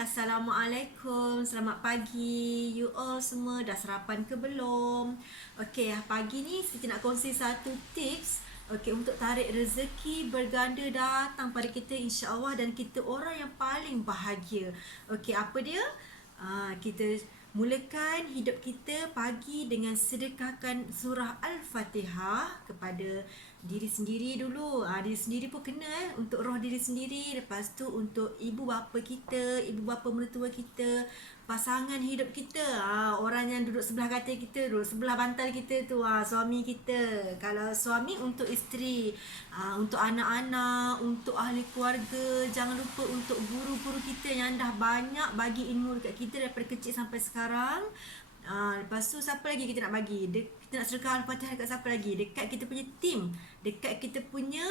Assalamualaikum. Selamat pagi. You all semua dah sarapan ke belum? Okey, pagi ni Siti nak kongsi satu tips okey untuk tarik rezeki berganda datang pada kita insya-Allah dan kita orang yang paling bahagia. Okey, apa dia? Uh, kita mulakan hidup kita pagi dengan sedekahkan surah Al-Fatihah kepada diri sendiri dulu. Ha, diri sendiri pun kena eh untuk roh diri sendiri. Lepas tu untuk ibu bapa kita, ibu bapa mertua kita, pasangan hidup kita. Ah orang yang duduk sebelah katil kita, duduk sebelah bantal kita tu ah suami kita. Kalau suami untuk isteri, ah untuk anak-anak, untuk ahli keluarga, jangan lupa untuk guru-guru kita yang dah banyak bagi ilmu dekat kita daripada kecil sampai sekarang. Ah, lepas tu siapa lagi kita nak bagi? De- kita nak sedekah Al-Fatihah dekat siapa lagi? Dekat kita punya team, dekat kita punya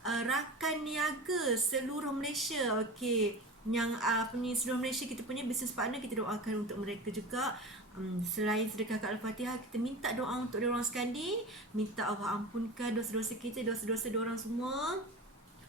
uh, rakan niaga seluruh Malaysia. Okey, yang uh, apa ni seluruh Malaysia kita punya business partner kita doakan untuk mereka juga. Um, selain sedekah Al-Fatihah, kita minta doa untuk dia orang sekali, minta Allah ampunkan dosa-dosa kita, dosa-dosa dia orang semua.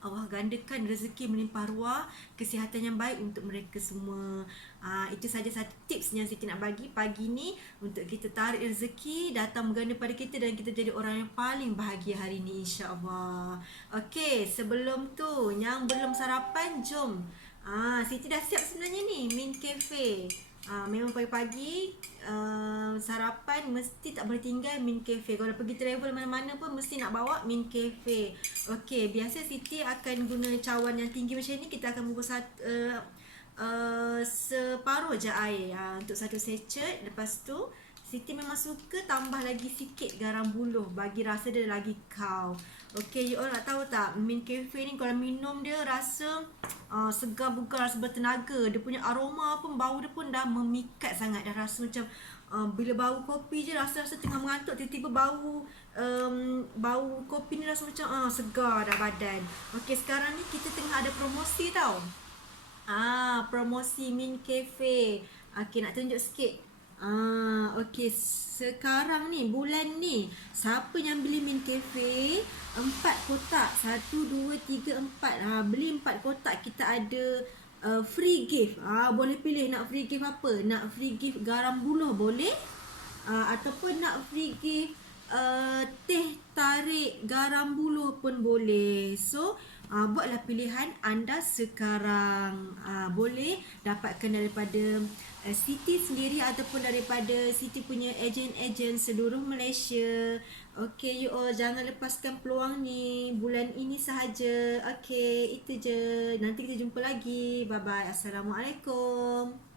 Allah gandakan rezeki melimpah ruah, kesihatan yang baik untuk mereka semua. Uh, itu saja satu tips yang Siti nak bagi pagi ni untuk kita tarik rezeki datang berganda pada kita dan kita jadi orang yang paling bahagia hari ni insya-Allah. Okey, sebelum tu yang belum sarapan jom. Ah, Siti dah siap sebenarnya ni Min Cafe. Uh, memang pagi-pagi uh, sarapan mesti tak boleh tinggal Min Cafe. Kalau pergi travel mana-mana pun mesti nak bawa Min Cafe. Okey, biasa Siti akan guna cawan yang tinggi macam ni. Kita akan buka satu uh, uh, separuh je air uh, untuk satu sachet. Lepas tu Siti memang suka tambah lagi sikit garam buluh bagi rasa dia lagi kau. Okay, you all nak tahu tak Min Cafe ni kalau minum dia rasa uh, segar bugar, rasa bertenaga Dia punya aroma pun, bau dia pun dah memikat sangat. Dah rasa macam uh, bila bau kopi je rasa-rasa tengah mengantuk Tiba-tiba bau um, bau kopi ni rasa macam uh, segar dah badan. Okay, sekarang ni kita tengah ada promosi tau. Ah, promosi Min Cafe. Okay, nak tunjuk sikit Ah, okey. Sekarang ni, bulan ni, siapa yang beli Min Cafe, empat kotak. Satu, dua, tiga, empat. Ha, beli empat kotak, kita ada uh, free gift. Ha, boleh pilih nak free gift apa. Nak free gift garam buluh boleh. Ha, ataupun nak free gift uh, teh tarik garam buluh pun boleh. So, uh, buatlah pilihan anda sekarang. Uh, boleh dapatkan daripada uh, Siti sendiri ataupun daripada Siti punya ejen-ejen seluruh Malaysia. Okay, you all jangan lepaskan peluang ni. Bulan ini sahaja. Okay, itu je. Nanti kita jumpa lagi. Bye-bye. Assalamualaikum.